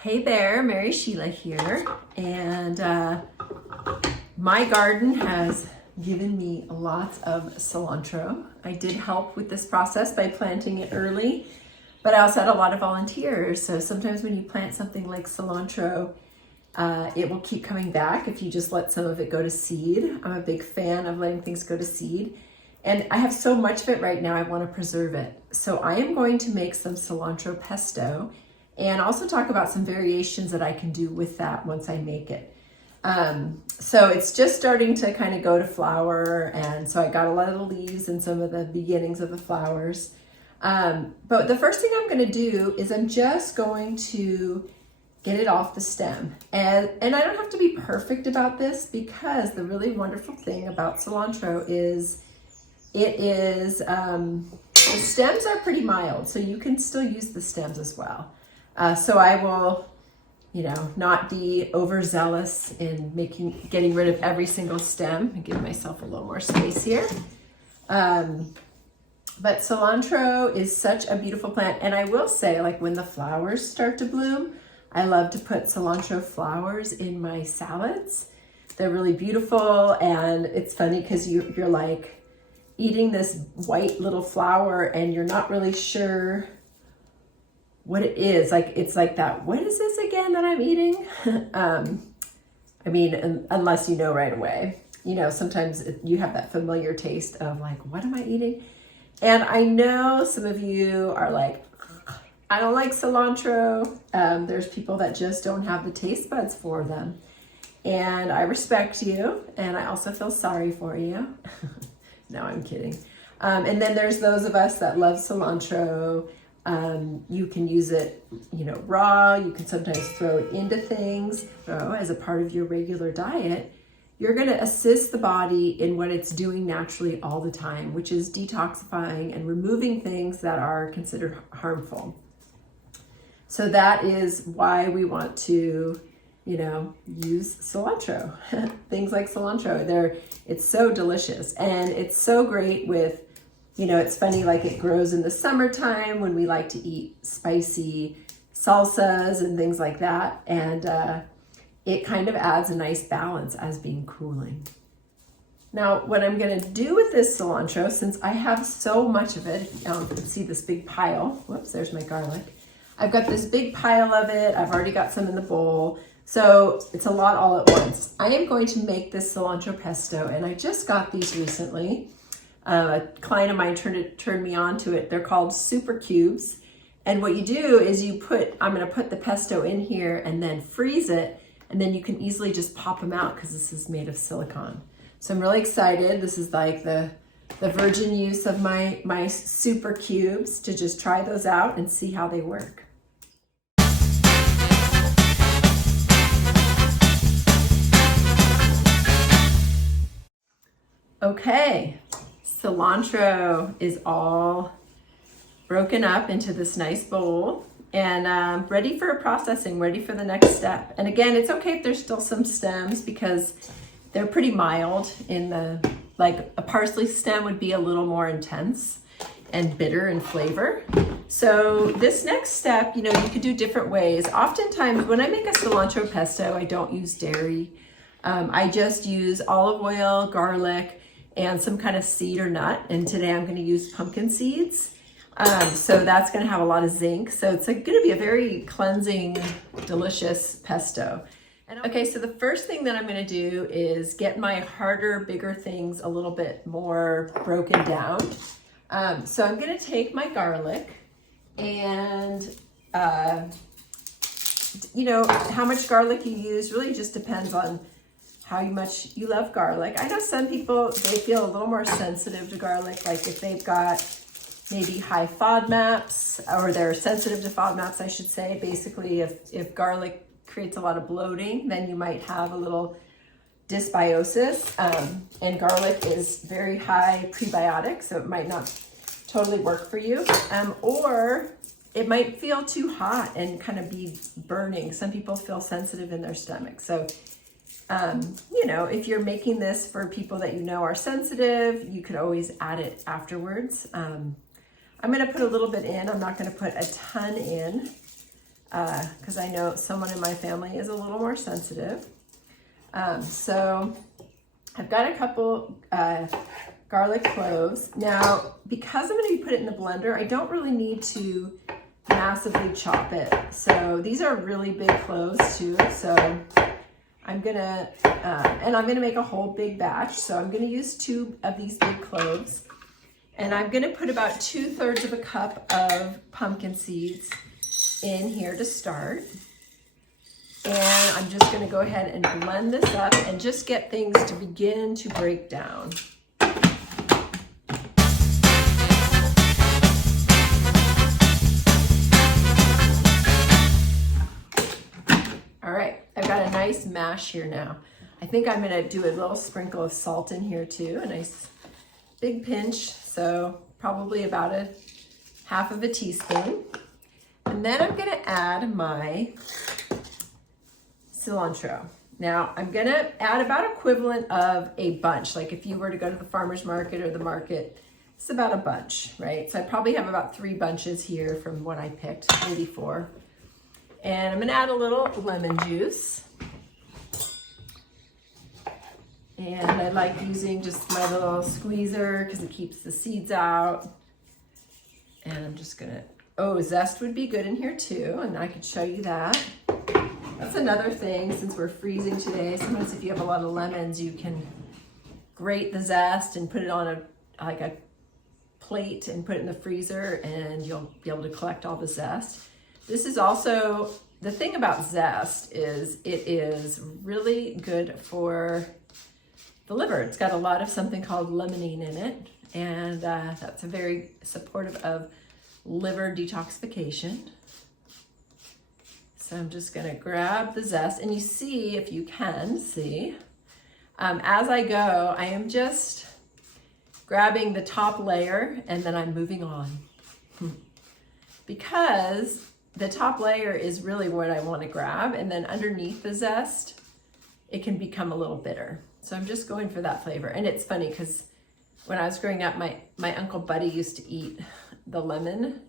Hey there, Mary Sheila here, and my garden has given me lots of cilantro. I did help with this process by planting it early, but I also had a lot of volunteers, so sometimes when you plant something like cilantro, it will keep coming back if you just let some of it go to seed. I'm a big fan of letting things go to seed, and I have so much of it right now I want to preserve it. So I am going to make some cilantro pesto and also talk about some variations that I can do with that once I make it. So it's just starting to kind of go to flower, and so I got a lot of the leaves and some of the beginnings of the flowers. But the first thing I'm going to do is I'm just going to get it off the stem. And I don't have to be perfect about this, because the really wonderful thing about cilantro is the stems are pretty mild, so you can still use the stems as well. So I will, not be overzealous in getting rid of every single stem and give myself a little more space here. But cilantro is such a beautiful plant. And I will say, like, when the flowers start to bloom, I love to put cilantro flowers in my salads. They're really beautiful. And it's funny because you're like eating this white little flower and you're not really sure what it is. Like, it's like that, what is this again that I'm eating? Unless you know right away. Sometimes you have that familiar taste of like, what am I eating? And I know some of you are like, I don't like cilantro. There's people that just don't have the taste buds for them. And I respect you, and I also feel sorry for you. No, I'm kidding. And then there's those of us that love cilantro. You can use it, raw. You can sometimes throw it into things. So as a part of your regular diet, you're going to assist the body in what it's doing naturally all the time, which is detoxifying and removing things that are considered harmful. So that is why we want to, use cilantro. Things like cilantro, it's so delicious, and it's so great with, it's funny, like, it grows in the summertime when we like to eat spicy salsas and things like that. And it kind of adds a nice balance as being cooling. Now, what I'm going to do with this cilantro, since I have so much of it, see this big pile. Whoops, there's my garlic. I've got this big pile of it. I've already got some in the bowl. So it's a lot all at once. I am going to make this cilantro pesto, and I just got these recently. A client of mine turned me on to it. They're called super cubes. And what you do is I'm going to put the pesto in here and then freeze it. And then you can easily just pop them out because this is made of silicone. So I'm really excited. This is like the virgin use of my super cubes, to just try those out and see how they work. Okay. Cilantro is all broken up into this nice bowl and ready for processing, ready for the next step. And again, it's okay if there's still some stems, because they're pretty mild like a parsley stem would be a little more intense and bitter in flavor. So this next step, you could do different ways. Oftentimes when I make a cilantro pesto, I don't use dairy. I just use olive oil, garlic, and some kind of seed or nut. And today I'm going to use pumpkin seeds. So that's going to have a lot of zinc. So it's going to be a very cleansing, delicious pesto. Okay, so the first thing that I'm going to do is get my harder, bigger things a little bit more broken down. So I'm going to take my garlic and, how much garlic you use really just depends on how much you love garlic. I know some people, they feel a little more sensitive to garlic, like if they've got maybe high FODMAPs, or they're sensitive to FODMAPs, I should say. Basically, if garlic creates a lot of bloating, then you might have a little dysbiosis. And garlic is very high prebiotic, so it might not totally work for you. Or it might feel too hot and kind of be burning. Some people feel sensitive in their stomach. So if you're making this for people that are sensitive, you could always add it afterwards. I'm going to put a little bit in. I'm not going to put a ton in. because I know someone in my family is a little more sensitive. So I've got a couple garlic cloves. Now, because I'm going to be putting it in the blender, I don't really need to massively chop it. So these are really big cloves too. So I'm gonna, and I'm gonna make a whole big batch. So I'm gonna use 2 of these big cloves. And I'm gonna put about 2/3 of a cup of pumpkin seeds in here to start. And I'm just gonna go ahead and blend this up and just get things to begin to break down. All right, I've got a nice mash here now. I think I'm gonna do a little sprinkle of salt in here too, a nice big pinch, so probably about a 1/2 teaspoon. And then I'm gonna add my cilantro. Now I'm gonna add about equivalent of a bunch. Like if you were to go to the farmer's market or the market, it's about a bunch, right? So I probably have about 3 bunches here from what I picked, maybe 4. And I'm gonna add a little lemon juice. And I like using just my little squeezer because it keeps the seeds out. And I'm just gonna, oh, zest would be good in here too, and I could show you that. That's another thing, since we're freezing today, sometimes if you have a lot of lemons, you can grate the zest and put it on a plate and put it in the freezer, and you'll be able to collect all the zest. This is also, the thing about zest is it is really good for the liver. It's got a lot of something called limonene in it, and that's a very supportive of liver detoxification. So I'm just gonna grab the zest, and you see, if you can see, as I go, I am just grabbing the top layer and then I'm moving on. Because the top layer is really what I want to grab, and then underneath the zest, it can become a little bitter. So I'm just going for that flavor. And it's funny because when I was growing up, my Uncle Buddy used to eat the lemon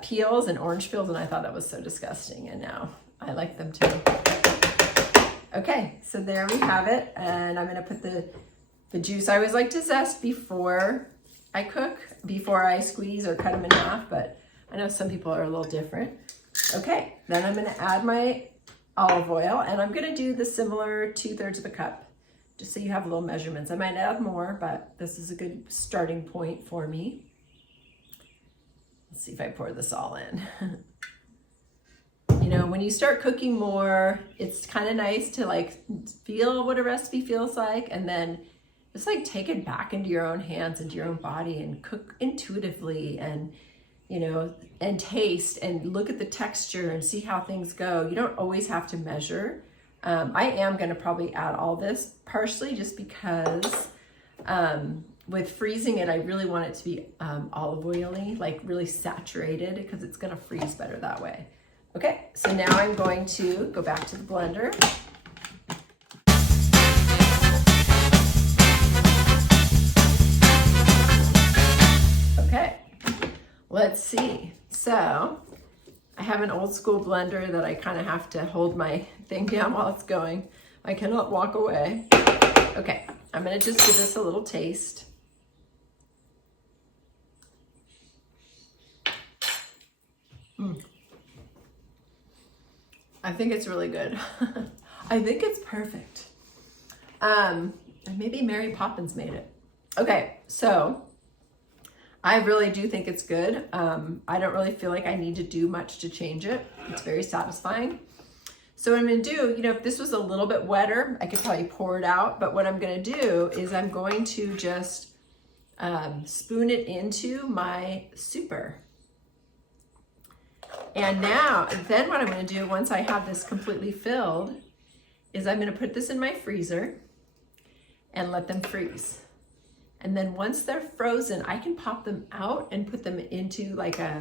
peels and orange peels, and I thought that was so disgusting, and now I like them too. Okay, so there we have it, and I'm gonna put the juice. I always like to zest before I cook, before I squeeze or cut them in half, but I know some people are a little different. Okay, then I'm gonna add my olive oil, and I'm gonna do the similar 2/3 of a cup, just so you have little measurements. I might add more, but this is a good starting point for me. Let's see if I pour this all in. You know, when you start cooking more, it's kind of nice to like feel what a recipe feels like, and then just like take it back into your own hands, into your own body, and cook intuitively, and you know, and taste and look at the texture and see how things go. You don't always have to measure. I am gonna probably add all this partially just because with freezing it, I really want it to be olive oily, like really saturated, because it's gonna freeze better that way. Okay, so now I'm going to go back to the blender. Okay, let's see. So I have an old school blender that I kind of have to hold my thing down while it's going. I cannot walk away. Okay, I'm gonna just give this a little taste. I think it's really good. I think it's perfect. And maybe Mary Poppins made it. Okay, so I really do think it's good. I don't really feel like I need to do much to change it. It's very satisfying. So what I'm gonna do, you know, if this was a little bit wetter, I could probably pour it out, but what I'm gonna do is I'm going to just spoon it into my super. And now, then what I'm gonna do once I have this completely filled is I'm gonna put this in my freezer and let them freeze. And then once they're frozen, I can pop them out and put them into like a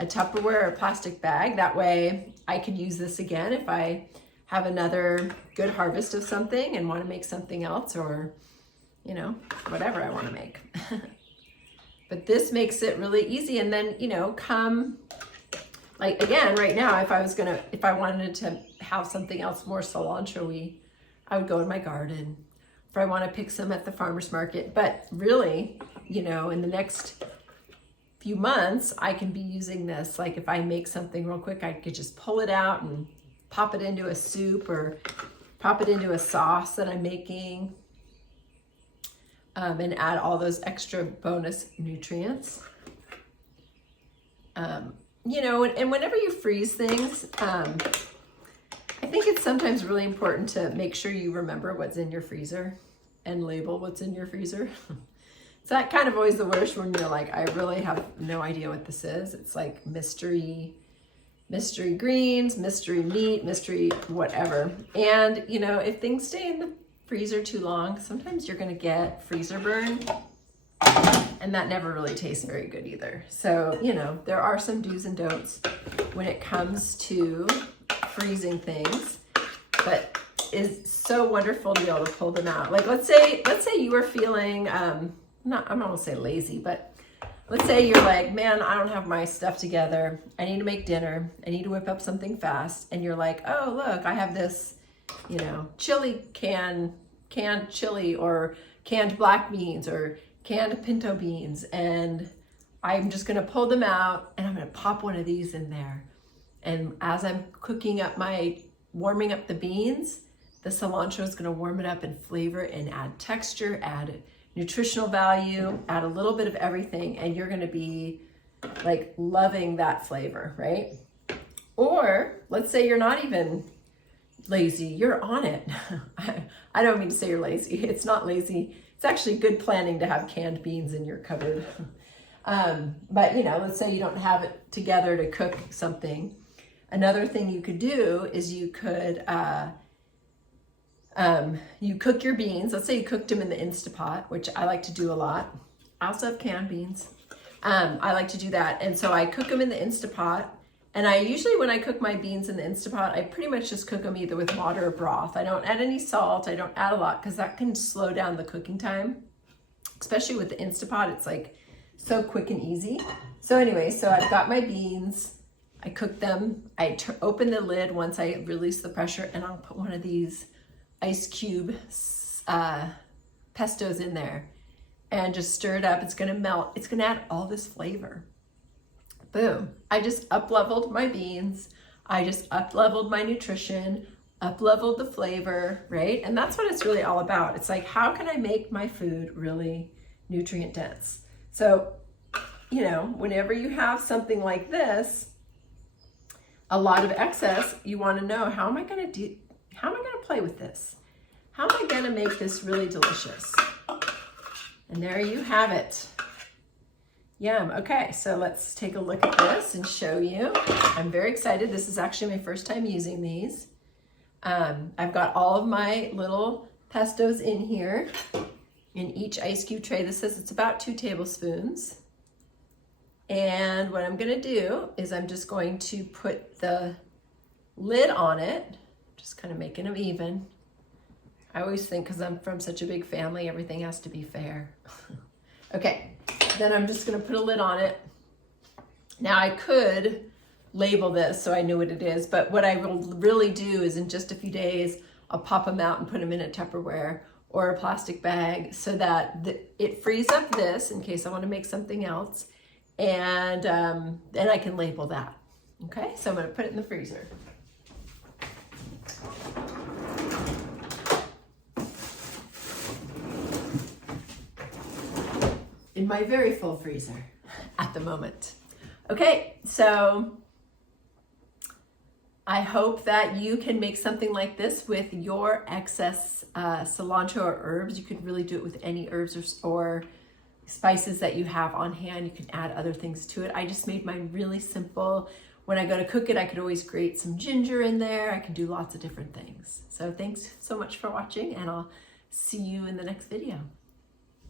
Tupperware or a plastic bag. That way I can use this again if I have another good harvest of something and wanna make something else, or, you know, whatever I wanna make. But this makes it really easy. And then, you know, come like, again, right now, if I wanted to have something else more cilantro-y, I would go in my garden. If I want to pick some at the farmer's market. But really, you know, in the next few months, I can be using this. Like if I make something real quick, I could just pull it out and pop it into a soup or pop it into a sauce that I'm making, and add all those extra bonus nutrients. You know, and whenever you freeze things, I think it's sometimes really important to make sure you remember what's in your freezer and label what's in your freezer. It's that kind of always the worst when you're like, I really have no idea what this is. It's like mystery greens, mystery meat, mystery whatever. And, you know, if things stay in the freezer too long, sometimes you're going to get freezer burn. And that never really tastes very good either. So, you know, there are some do's and don'ts when it comes to freezing things, but it's so wonderful to be able to pull them out. Like, let's say you were feeling, I'm not gonna say lazy, but let's say you're like, man, I don't have my stuff together. I need to make dinner. I need to whip up something fast. And you're like, oh, look, I have this, you know, canned chili or canned black beans or canned pinto beans, and I'm just gonna pull them out and I'm gonna pop one of these in there. And as I'm warming up the beans, the cilantro is gonna warm it up and flavor and add texture, add nutritional value, add a little bit of everything, and you're gonna be like loving that flavor, right? Or let's say you're not even lazy, you're on it. I don't mean to say you're lazy, it's not lazy. It's actually good planning to have canned beans in your cupboard. But you know, let's say you don't have it together to cook something. Another thing you could do is you could, you cook your beans. Let's say you cooked them in the Instapot, which I like to do a lot. I also have canned beans. I like to do that. And so I cook them in the Instapot. And I usually, when I cook my beans in the Instapot, I pretty much just cook them either with water or broth. I don't add any salt. I don't add a lot because that can slow down the cooking time. Especially with the Instapot, it's like so quick and easy. So anyway, so I've got my beans. I cook them. I open the lid once I release the pressure, and I'll put one of these ice cube pestos in there and just stir it up. It's gonna melt. It's gonna add all this flavor. Boom. I just up-leveled my beans. I just up-leveled my nutrition, up-leveled the flavor, right? And that's what it's really all about. It's like, how can I make my food really nutrient dense? So, you know, whenever you have something like this, a lot of excess, you want to know, how am I going to play with this? How am I going to make this really delicious? And there you have it. Yum. Okay, so let's take a look at this and show you. I'm very excited. This is actually my first time using these. I've got all of my little pestos in here in each ice cube tray. This says it's about 2 tablespoons. And what I'm gonna do is I'm just going to put the lid on it, just kind of making them even. I always think, because I'm from such a big family, everything has to be fair. Okay. Then I'm just gonna put a lid on it. Now I could label this so I knew what it is, but what I will really do is in just a few days, I'll pop them out and put them in a Tupperware or a plastic bag so that it frees up this in case I wanna make something else, and then I can label that. Okay, so I'm gonna put it in the freezer. In my very full freezer at the moment. Okay, so I hope that you can make something like this with your excess cilantro or herbs. You could really do it with any herbs or spices that you have on hand. You can add other things to it. I just made mine really simple. When I go to cook it, I could always grate some ginger in there. I can do lots of different things. So thanks so much for watching, and I'll see you in the next video.